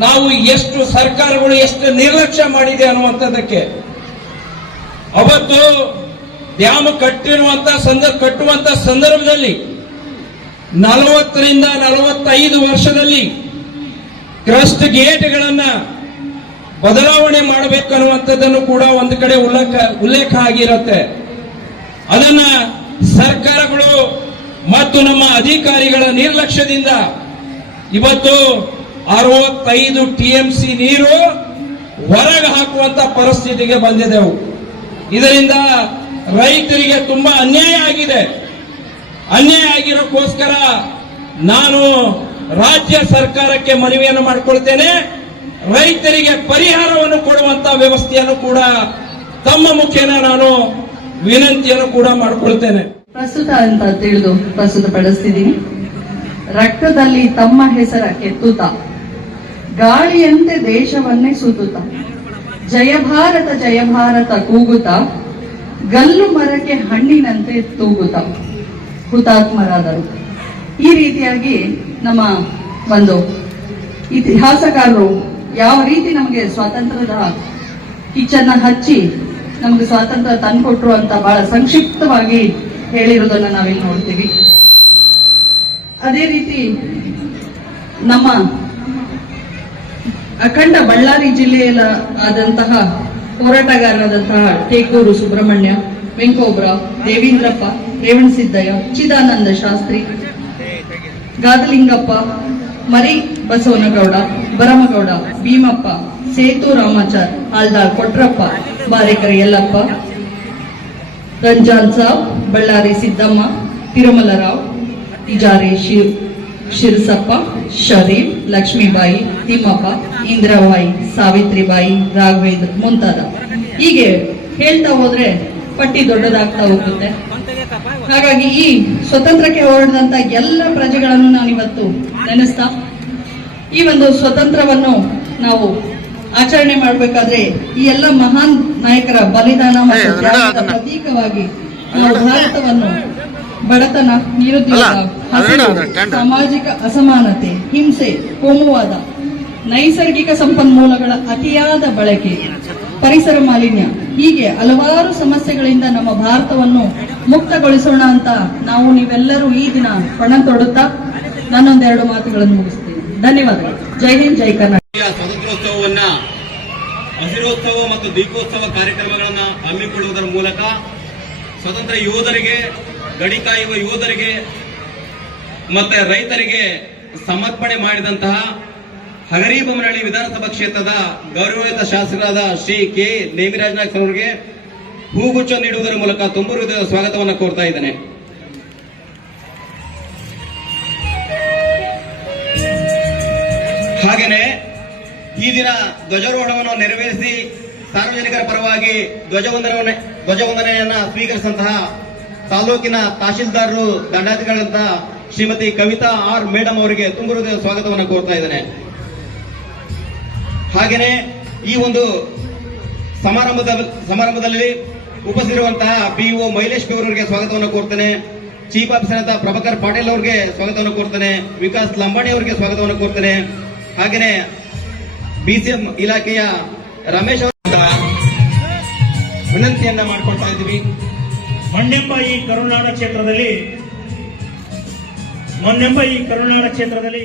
ನಾವು ಎಷ್ಟು ಸರ್ಕಾರಗಳು ಎಷ್ಟು ನಿರ್ಲಕ್ಷ್ಯ ಮಾಡಿದೆ ಅನ್ನುವಂಥದ್ದಕ್ಕೆ. ಅವತ್ತು ಡ್ಯಾಮ್ ಕಟ್ಟಿರುವಂತ ಸಂದರ್ಭ ಕಟ್ಟುವಂತ ಸಂದರ್ಭದಲ್ಲಿ ನಲವತ್ತರಿಂದ ನಲವತ್ತೈದು ವರ್ಷದಲ್ಲಿ ಕ್ರಸ್ಟ್ ಗೇಟ್ಗಳನ್ನ ಬದಲಾವಣೆ ಮಾಡಬೇಕು ಅನ್ನುವಂಥದ್ದನ್ನು ಕೂಡ ಒಂದು ಕಡೆ ಉಲ್ಲೇಖ ಉಲ್ಲೇಖ ಆಗಿರುತ್ತೆ. ಅದನ್ನ ಸರ್ಕಾರಗಳು ಮತ್ತು ನಮ್ಮ ಅಧಿಕಾರಿಗಳ ನಿರ್ಲಕ್ಷ್ಯದಿಂದ ಇವತ್ತು ಅರವತ್ತೈದು ಟಿಎಂಸಿ ನೀರು ಹೊರಗೆ ಹಾಕುವಂತ ಪರಿಸ್ಥಿತಿಗೆ ಬಂದಿದೆವು. ಇದರಿಂದ ರೈತರಿಗೆ ತುಂಬಾ ಅನ್ಯಾಯ ಆಗಿದೆ. ಅನ್ಯಾಯ ಆಗಿರೋಕ್ಕೋಸ್ಕರ ನಾನು ರಾಜ್ಯ ಸರ್ಕಾರಕ್ಕೆ ಮನವಿಯನ್ನು ಮಾಡಿಕೊಳ್ತೇನೆ. ರೈತರಿಗೆ ಪರಿಹಾರವನ್ನು ಕೊಡುವಂತ ವ್ಯವಸ್ಥೆಯನ್ನು ಕೂಡ ತಮ್ಮ ಮುಖೇನ ನಾನು ವಿನಂತಿಯನ್ನು ಕೂಡ ಮಾಡಿಕೊಳ್ತೇನೆ. ಪ್ರಸ್ತುತ ಅಂತ ತಿಳಿದು ಪ್ರಸ್ತುತ ಪಡಿಸ್ತಿದ್ದೀನಿ. ರಕ್ತದಲ್ಲಿ ತಮ್ಮ ಹೆಸರ ಕೆತ್ತುತ್ತ ಗಾಳಿಯಂತೆ ದೇಶವನ್ನೇ ಸುತ್ತುತ್ತ. ಜಯ ಭಾರತ ಜಯ ಭಾರತ ಕೂಗುತ್ತ. ಗಲ್ಲು ಮರಕ್ಕೆ ಹಣ್ಣಿನಂತೆ ತೂಗುತ್ತ. ಹುತಾತ್ಮರಾದರು. ಈ ರೀತಿಯಾಗಿ ನಮ್ಮ ಒಂದು ಇತಿಹಾಸಕಾರರು ಯಾವ ರೀತಿ ನಮಗೆ ಸ್ವಾತಂತ್ರ್ಯದ ಕಿಚ್ಚನ್ನ ಹಚ್ಚಿ ನಮಗೆ ಸ್ವಾತಂತ್ರ್ಯ ತಂದುಕೊಟ್ರು ಅಂತ ಬಹಳ ಸಂಕ್ಷಿಪ್ತವಾಗಿ ಹೇಳಿರೋದನ್ನ ನಾವಿಲ್ಲಿ ನೋಡ್ತೀವಿ. ಅದೇ ರೀತಿ ನಮ್ಮ ಅಖಂಡ ಬಳ್ಳಾರಿ ಜಿಲ್ಲೆಯ ಆದಂತಹ ಹೋರಾಟಗಾರರಾದಂತಹ ಟೇಕೂರು ಸುಬ್ರಹ್ಮಣ್ಯ, ವೆಂಕೋಬ್ರ, ದೇವೀಂದ್ರಪ್ಪ ರೇವಣಸಿದ್ದಯ್ಯ ಚಿದಾನಂದ ಶಾಸ್ತ್ರಿ, ಗಾದಲಿಂಗಪ್ಪ, ಮರಿ ಬಸವನಗೌಡ ಬರಮಗೌಡ ಭೀಮಪ್ಪ, ಸೇತು ರಾಮಾಚಾರ್ ಆಲ್ದಾಳ್ ಕೊಟ್ರಪ್ಪ, ಬಾರೇಕರ ಯಲ್ಲಪ್ಪ, ರಂಜಾನ್ ಸಾಬ್, ಬಳ್ಳಾರಿ ಸಿದ್ದಮ್ಮ, ತಿರುಮಲರಾವ್ ಇಜಾರೆ ಶಿರ್ ಶಿರಸಪ್ಪ ಶರೀಫ್ ಲಕ್ಷ್ಮೀಬಾಯಿ ತಿಮ್ಮಪ್ಪ ಇಂದಿರಾಬಾಯಿ ಸಾವಿತ್ರಿಬಾಯಿ ರಾಘವೇಂದ್ರ ಮುಂತಾದ. ಹೀಗೆ ಹೇಳ್ತಾ ಹೋದ್ರೆ ಪಟ್ಟಿ ದೊಡ್ಡದಾಗ್ತಾ ಹೋಗುತ್ತೆ. ಹಾಗಾಗಿ ಈ ಸ್ವತಂತ್ರಕ್ಕೆ ಹೋರಾಡಿದಂತ ಎಲ್ಲ ಪ್ರಜೆಗಳನ್ನು ನಾನಿವತ್ತು ನೆನೆಸ್ತಾ ಈ ಒಂದು ಸ್ವತಂತ್ರವನ್ನು ನಾವು ಆಚರಣೆ ಮಾಡಬೇಕಾದ್ರೆ ಈ ಎಲ್ಲ ಮಹಾನ್ ನಾಯಕರ ಬಲಿದಾನ ಮತ್ತು ಪ್ರತೀಕವಾಗಿ ನಾವು ಭಾರತವನ್ನು ಬಡತನ ನಿರುದ್ಯೋಗ ಸಾಮಾಜಿಕ ಅಸಮಾನತೆ ಹಿಂಸೆ ಕೋಮುವಾದ ನೈಸರ್ಗಿಕ ಸಂಪನ್ಮೂಲಗಳ ಅತಿಯಾದ ಬಳಕೆ ಪರಿಸರ ಮಾಲಿನ್ಯ ಹೀಗೆ ಹಲವಾರು ಸಮಸ್ಯೆಗಳಿಂದ ನಮ್ಮ ಭಾರತವನ್ನು ಮುಕ್ತಗೊಳಿಸೋಣ ಅಂತ ನಾವು ನೀವೆಲ್ಲರೂ ಈ ದಿನ ಪಣ ತೊಡುತ್ತಾ ನಾನೊಂದೆರಡು ಮಾತುಗಳನ್ನು ಮುಗಿಸ್ತೀನಿ. ಧನ್ಯವಾದಗಳು. ಜೈ ಹಿಂದ್ ಜೈ ಕರ್ನಾಟಕ. ರಾಷ್ಟ್ರೀಯ ಸ್ವಾತಂತ್ರ್ಯೋತ್ಸವವನ್ನ ಹಸಿರೋತ್ಸವ ಮತ್ತು ದೀಪೋತ್ಸವ ಕಾರ್ಯಕ್ರಮಗಳನ್ನು ಹಮ್ಮಿಕೊಳ್ಳುವುದರ ಮೂಲಕ ಸ್ವತಂತ್ರ ಯೋಧರಿಗೆ ಗಡಿ ಕಾಯುವ ಯೋಧರಿಗೆ ಮತ್ತೆ ರೈತರಿಗೆ ಸಮರ್ಪಣೆ ಮಾಡಿದಂತಹ ಹಗರಿಬೊಮ್ಮನಹಳ್ಳಿ ವಿಧಾನಸಭಾ ಕ್ಷೇತ್ರದ ಗೌರವಯುತ ಶಾಸಕರಾದ ಶ್ರೀ ಕೆ ನೇಮಿರಾಜ್ ನಾಯ್ಕ ಅವರಿಗೆ ಹೂಗುಚ್ಛ ನೀಡುವುದರ ಮೂಲಕ ತುಂಬೂರು ಸ್ವಾಗತವನ್ನು ಕೋರ್ತಾ ಇದ್ದೇನೆ. ಹಾಗೇನೆ ಈ ದಿನ ಧ್ವಜಾರೋಹಣವನ್ನು ನೆರವೇರಿಸಿ ಸಾರ್ವಜನಿಕರ ಪರವಾಗಿ ಧ್ವಜವಂದನವನ್ನು, ಧ್ವಜವಂದನೆಯನ್ನ ಸ್ವೀಕರಿಸಿದಂತಹ ತಾಲೂಕಿನ ತಹಶೀಲ್ದಾರರು, ದಂಡಾಧಿಕಾರಿಗಳಂತಹ ಶ್ರೀಮತಿ ಕವಿತಾ ಆರ್ ಮೇಡಮ್ ಅವರಿಗೆ ತುಂಬ ಹೃದಯದ ಸ್ವಾಗತವನ್ನು ಕೋರ್ತಾ ಇದ್ದೇನೆ. ಹಾಗೇನೆ ಈ ಒಂದು ಸಮಾರಂಭದ ಸಮಾರಂಭದಲ್ಲಿ ಉಪಸ್ಥಿತಿರುವಂತಹ ಪಿಇಒ ಮೈಲೇಶ್ ಅವರಿಗೆ ಸ್ವಾಗತವನ್ನು ಕೋರ್ತೇನೆ. ಚೀಫ್ ಆಫೀಸರ್ ಅಂತ ಪ್ರಭಾಕರ್ ಪಾಟೀಲ್ ಅವರಿಗೆ ಸ್ವಾಗತವನ್ನು ಕೋರ್ತೇನೆ. ವಿಕಾಸ್ ಲಂಬಾಣಿ ಅವರಿಗೆ ಸ್ವಾಗತವನ್ನು ಕೋರ್ತೇನೆ. ಹಾಗೇನೆ ಬಿಸಿಎಂ ಇಲಾಖೆಯ ರಮೇಶ್ ಅವರ ವಿನಂತಿಯನ್ನ ಮಾಡ್ಕೊಳ್ತಾ ಇದ್ದೀವಿ. ಮಣ್ಣೆಂಬ ಈ ಕರುನಾಡ ಕ್ಷೇತ್ರದಲ್ಲಿ ಮೊನ್ನೆಂಬ ಈ ಕರುನಾಡ ಕ್ಷೇತ್ರದಲ್ಲಿ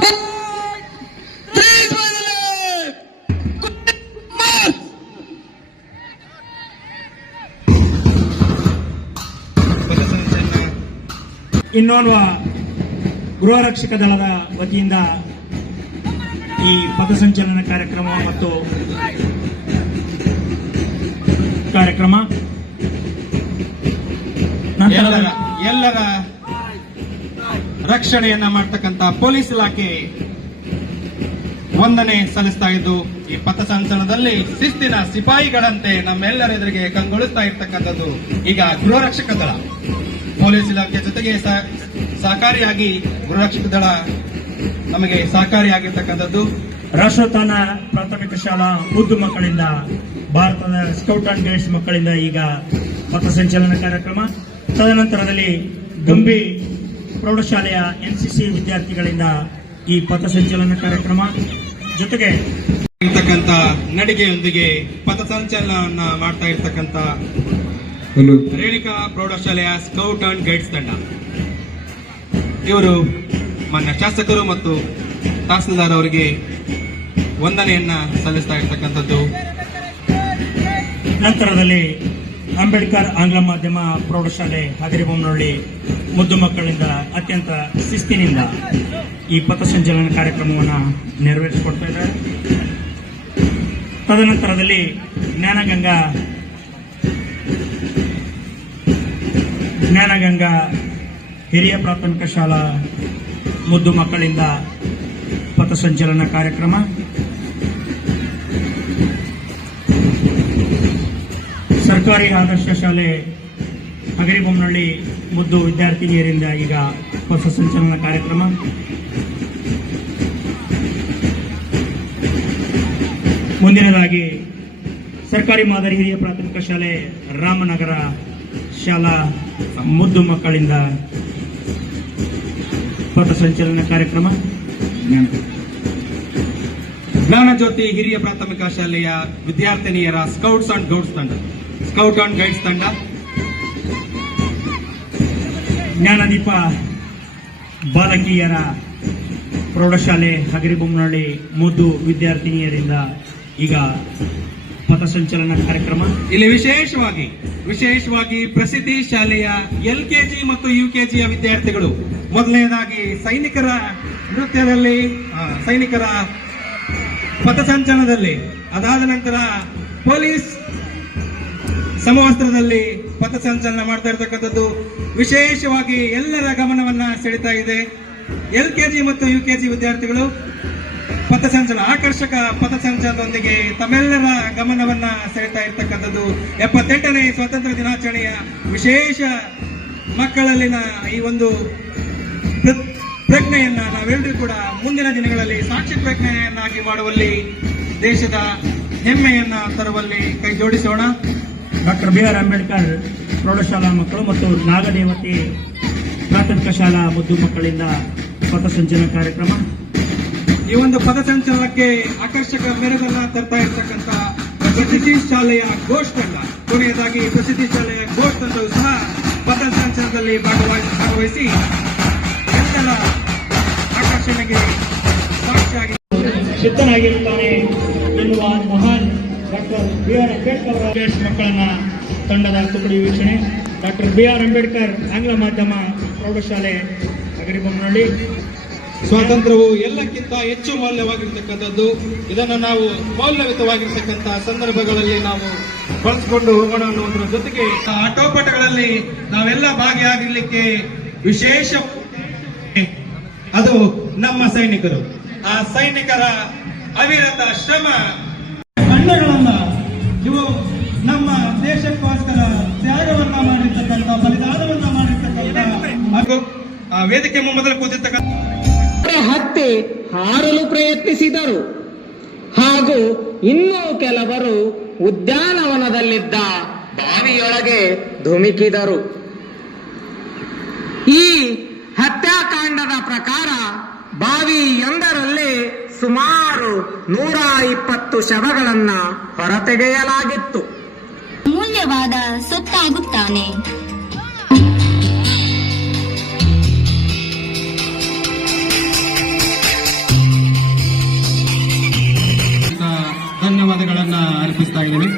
Thank you. ಇನ್ನೋರ್ವ ಗೃಹ ರಕ್ಷಕ ದಳದ ವತಿಯಿಂದ ಈ ಪಥಸಂಚಲನ ಕಾರ್ಯಕ್ರಮ ಮತ್ತು ಕಾರ್ಯಕ್ರಮ ಎಲ್ಲರ ರಕ್ಷಣೆಯನ್ನ ಮಾಡ್ತಕ್ಕಂತ ಪೊಲೀಸ್ ಇಲಾಖೆ ವಂದನೆ ಸಲ್ಲಿಸ್ತಾ ಇದ್ದು, ಈ ಪಥಸಂಚಲನದಲ್ಲಿ ಶಿಸ್ತಿನ ಸಿಪಾಯಿಗಳಂತೆ ನಮ್ಮೆಲ್ಲರ ಎದುರಿಗೆ ಕಂಗೊಳಿಸ್ತಾ ಇರ್ತಕ್ಕಂಥದ್ದು ಈಗ ಗೃಹ ರಕ್ಷಕ ದಳ. ಪೊಲೀಸ್ ಇಲಾಖೆ ಜೊತೆಗೆ ಸಹ- ಸಹಕಾರಿಯಾಗಿ ಗೃಹ ರಕ್ಷಕ ದಳ ನಮಗೆ ಸಹಕಾರಿಯಾಗಿರ್ತಕ್ಕಂಥದ್ದು. ರಾಷ್ಟ್ರೋತ್ಥಾನ ಪ್ರಾಥಮಿಕ ಶಾಲಾ ಉದ್ದು ಮಕ್ಕಳಿಂದ ಭಾರತದ ಸ್ಕೌಟ್ ಅಂಡ್ ಗೈಡ್ಸ್ ಮಕ್ಕಳಿಂದ ಈಗ ಪಥಸಂಚಲನ ಕಾರ್ಯಕ್ರಮ. ತದನಂತರದಲ್ಲಿ ಗಂಬಿ ಪ್ರೌಢಶಾಲೆಯ ಎನ್ಸಿಸಿ ವಿದ್ಯಾರ್ಥಿಗಳಿಂದ ಈ ಪಥಸಂಚಲನ ಕಾರ್ಯಕ್ರಮ. ಜೊತೆಗೆ ಇರ್ತಕ್ಕಂಥ ನಡಿಗೆಯೊಂದಿಗೆ ಪಥಸಂಚಲನ ಮಾಡ್ತಾ ಇರ್ತಕ್ಕಂಥ ರೇಣುಕಾ ಪ್ರೌಢಶಾಲೆಯ ಸ್ಕೌಟ್ ಅಂಡ್ ಗೈಡ್ಸ್ ತಂಡ. ಇವರು ಮಾನ್ಯ ಶಾಸಕರು ಮತ್ತು ತಹಸೀಲ್ದಾರ್ ಅವರಿಗೆ ವಂದನೆಯನ್ನ ಸಲ್ಲಿಸ್ತಾ ಇರ್ತಕ್ಕಂಥದ್ದು. ನಂತರದಲ್ಲಿ ಅಂಬೇಡ್ಕರ್ ಆಂಗ್ಲ ಮಾಧ್ಯಮ ಪ್ರೌಢಶಾಲೆ ಹದಿರಿಬೊಮ್ಮನಹಳ್ಳಿ ಮುದ್ದು ಮಕ್ಕಳಿಂದ ಅತ್ಯಂತ ಶಿಸ್ತಿನಿಂದ ಈ ಪಥಸಂಚಲನ ಕಾರ್ಯಕ್ರಮವನ್ನು ನೆರವೇರಿಸಿಕೊಡ್ತಾ ಇದ್ದಾರೆ. ತದನಂತರದಲ್ಲಿ ಜ್ಞಾನಗಂಗಾ ಜ್ಞಾನಗಂಗಾ ಹಿರಿಯ ಪ್ರಾಥಮಿಕ ಶಾಲಾ ಮುದ್ದು ಮಕ್ಕಳಿಂದ ಪಥಸಂಚಲನ ಕಾರ್ಯಕ್ರಮ. ಸರ್ಕಾರಿ ಆದರ್ಶ ಶಾಲೆ ಅಗರಿಬೊಮ್ಮನಹಳ್ಳಿ ಮುದ್ದು ವಿದ್ಯಾರ್ಥಿನಿಯರಿಂದ ಈಗ ಪಥಸಂಚಲನ ಸಂಚಲನ ಕಾರ್ಯಕ್ರಮ. ಮುಂದಿನದಾಗಿ ಸರ್ಕಾರಿ ಮಾದರಿ ಹಿರಿಯ ಪ್ರಾಥಮಿಕ ಶಾಲೆ ರಾಮನಗರ ಶಾಲಾ ಮುದ್ದು ಮಕ್ಕಳಿಂದ ಪಥಸಂಚಲನ ಕಾರ್ಯಕ್ರಮ. ಜ್ಞಾನಜ್ಯೋತಿ ಹಿರಿಯ ಪ್ರಾಥಮಿಕ ಶಾಲೆಯ ವಿದ್ಯಾರ್ಥಿನಿಯರ ಸ್ಕೌಟ್ಸ್ ಅಂಡ್ ಗೌಡ್ಸ್ ತಂಡ. ಸ್ಕೌಟ್ ಅಂಡ್ ಗೈಡ್ಸ್ ತಂಡ. ಜ್ಞಾನದೀಪ ಬಾಲಕಿಯರ ಪ್ರೌಢಶಾಲೆ ಹಗರಿಬೊಮ್ಮನಹಳ್ಳಿ ಮುದ್ದು ವಿದ್ಯಾರ್ಥಿನಿಯರಿಂದ ಈಗ ಪಥಸಂಚಲನ ಕಾರ್ಯಕ್ರಮ. ಇಲ್ಲಿ ವಿಶೇಷವಾಗಿ ವಿಶೇಷವಾಗಿ ಪ್ರಸಿದ್ಧಿ ಶಾಲೆಯ ಎಲ್ ಕೆಜಿ ಮತ್ತು ಯು ಕೆಜಿಯ ವಿದ್ಯಾರ್ಥಿಗಳು. ಮೊದಲನೇದಾಗಿ ಸೈನಿಕರ ನೃತ್ಯದಲ್ಲಿ ಸೈನಿಕರ ಪಥಸಂಚಲನದಲ್ಲಿ ಅದಾದ ನಂತರ ಪೊಲೀಸ್ ಸಮವಸ್ತ್ರದಲ್ಲಿ ಪಥಸಂಚಲನ ಮಾಡ್ತಾ ಇರತಕ್ಕಂಥದ್ದು. ವಿಶೇಷವಾಗಿ ಎಲ್ಲರ ಗಮನವನ್ನ ಸೆಳೀತಾ ಇದೆ. ಎಲ್ ಕೆಜಿ ಮತ್ತು ಯು ಕೆಜಿ ವಿದ್ಯಾರ್ಥಿಗಳು ಪಥಸಂಚಲನ, ಆಕರ್ಷಕ ಪಥಸಂಚಲನದೊಂದಿಗೆ ತಮ್ಮೆಲ್ಲರ ಗಮನವನ್ನ ಸೆಳೆತಾ ಇರ್ತಕ್ಕಂಥದ್ದು ಎಪ್ಪತ್ತೆಂಟನೇ ಸ್ವಾತಂತ್ರ್ಯ ದಿನಾಚರಣೆಯ ವಿಶೇಷ ಮಕ್ಕಳಲ್ಲಿನ ಈ ಒಂದು ಪ್ರ- ಪ್ರಜ್ಞೆಯನ್ನ ನಾವೆಲ್ಲರೂ ಕೂಡ ಮುಂದಿನ ದಿನಗಳಲ್ಲಿ ಸಾಕ್ಷಿ ಪ್ರಜ್ಞೆಯನ್ನಾಗಿ ಮಾಡುವಲ್ಲಿ ದೇಶದ ಹೆಮ್ಮೆಯನ್ನ ತರುವಲ್ಲಿ ಕೈ ಜೋಡಿಸೋಣ. ಡಾಕ್ಟರ್ ಬಿ ಆರ್ ಅಂಬೇಡ್ಕರ್ ಪ್ರೌಢಶಾಲಾ ಮಕ್ಕಳು ಮತ್ತು ನಾಗದೇವತೆ ಪ್ರಾಥಮಿಕ ಶಾಲಾ ಮುದ್ದು ಮಕ್ಕಳಿಂದ ಪಥಸಂಚಲನ ಕಾರ್ಯಕ್ರಮ. ಈ ಒಂದು ಪಥಸಂಚಲನಕ್ಕೆ ಆಕರ್ಷಕ ಮೆರುಗನ್ನ ತರ್ತಾ ಇರತಕ್ಕಂತ ಪ್ರಸಿದ್ಧಿ ಶಾಲೆಯ ಘೋಷ್ ತಂಡ. ಕೊನೆಯದಾಗಿ ಪ್ರಸಿದ್ಧಿ ಶಾಲೆಯ ಘೋಷ್ ತಂಡವು ಸಹ ಪಥಸಂಚಲನದಲ್ಲಿ ಭಾಗವಹಿಸಿ ಎಲ್ಲರ ಆಕರ್ಷಣೆಗೆ ಸಾಕ್ಷಿಯಾಗಿ ಚಿತ್ತನಾಗಿರುತ್ತಾನೆ ಎನ್ನುವ ಮಹಾನ್ ಡಾಕ್ಟರ್ ಬಿ ಆರ್ ಅಂಬೇಡ್ಕರ್ ಅವರ ಮಕ್ಕಳನ್ನ ತಂಡದ ತುಕಡಿ ವೀಕ್ಷಣೆ. ಡಾಕ್ಟರ್ ಬಿ ಆರ್ ಅಂಬೇಡ್ಕರ್ ಆಂಗ್ಲ ಮಾಧ್ಯಮ ಪ್ರೌಢಶಾಲೆ ಹಗರಿಬೊಮ್ಮನಹಳ್ಳಿ ಸ್ವಾತಂತ್ರ್ಯವು ಎಲ್ಲಕ್ಕಿಂತ ಹೆಚ್ಚು ಮೌಲ್ಯವಾಗಿರ್ತಕ್ಕಂಥದ್ದು. ಇದನ್ನು ನಾವು ಮೌಲ್ಯಯುತವಾಗಿರ್ತಕ್ಕಂಥ ಸಂದರ್ಭಗಳಲ್ಲಿ ನಾವು ಬಳಸಿಕೊಂಡು ಹೋಗೋಣ ಅನ್ನೋದ್ರ ಜೊತೆಗೆ ಆ ಆಟೋಪಾಠಗಳಲ್ಲಿ ನಾವೆಲ್ಲ ಭಾಗಿಯಾಗಿರ್ಲಿಕ್ಕೆ ವಿಶೇಷ ಅದು ನಮ್ಮ ಸೈನಿಕರು. ಆ ಸೈನಿಕರ ಅವಿರತ ಶ್ರಮ. ಬಣ್ಣಗಳನ್ನ ಇವು ನಮ್ಮ ದೇಶಕ್ಕೋಸ್ಕರ ತ್ಯಾಗವನ್ನ ಮಾಡಿರ್ತಕ್ಕಂಥ ಬಲಿದಾನವನ್ನ ಮಾಡಿರ್ತಕ್ಕಂಥ ಹಾಗೂ ಆ ವೇದಿಕೆ ಮುಂಬದಲ್ಲಿ ಕೂತಿರ್ತಕ್ಕಂಥ ಹತ್ತಿ ಹಾರಲು ಪ್ರಯತ್ನಿಸಿದರು. ಹಾಗೂ ಇನ್ನೂ ಕೆಲವರು ಉದ್ಯಾನವನದಲ್ಲಿದ್ದ ಬಾವಿಯೊಳಗೆ ಧುಮುಕಿದರು. ಈ ಹತ್ಯಾಕಾಂಡದ ಪ್ರಕಾರ ಬಾವಿಯೊಂದರಲ್ಲಿ ಸುಮಾರು ನೂರ ಇಪ್ಪತ್ತು ಶವಗಳನ್ನ ಹೊರತೆಗೆಯಲಾಗಿತ್ತು. ಅಮೂಲ್ಯವಾದ ಸೊತ್ತಾಗುತ್ತಾನೆ. ಧನ್ಯವಾದಗಳನ್ನ ಅರ್ಪಿಸ್ತಾ ಇದ್ದೀವಿ